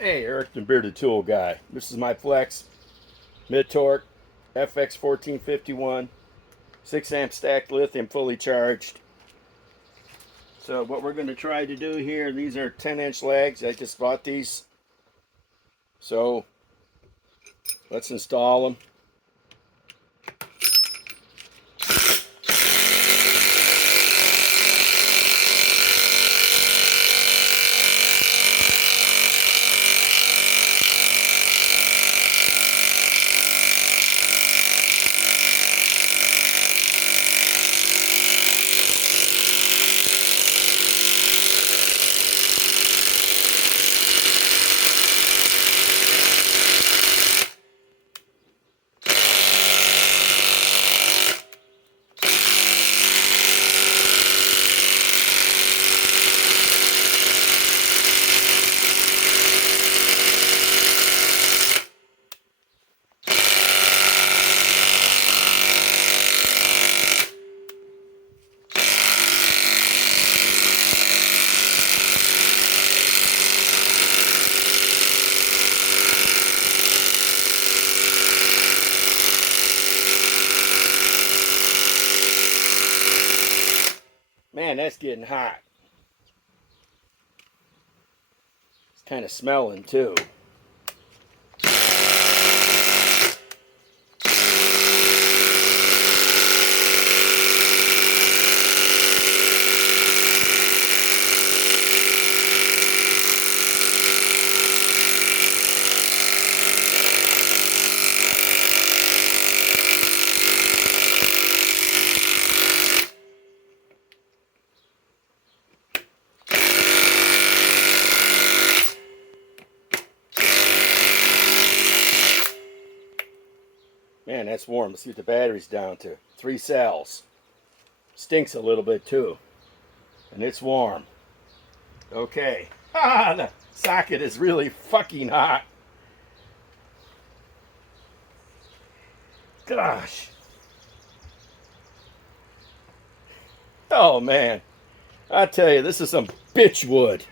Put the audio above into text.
Hey, Eric the Bearded Tool Guy. This is my Flex mid-torque FX 1451 6 amp stacked lithium fully charged. So what we're going to try to do here, these are 10-inch legs. I just bought these. So let's install them. Man, that's getting hot. It's kind of smelling too. Man, that's warm. Let's see what the battery's down to. 3 cells. Stinks a little bit too. And it's warm. Okay. Ah, the socket is really fucking hot. Gosh. Oh man. I tell you, this is some bitch wood.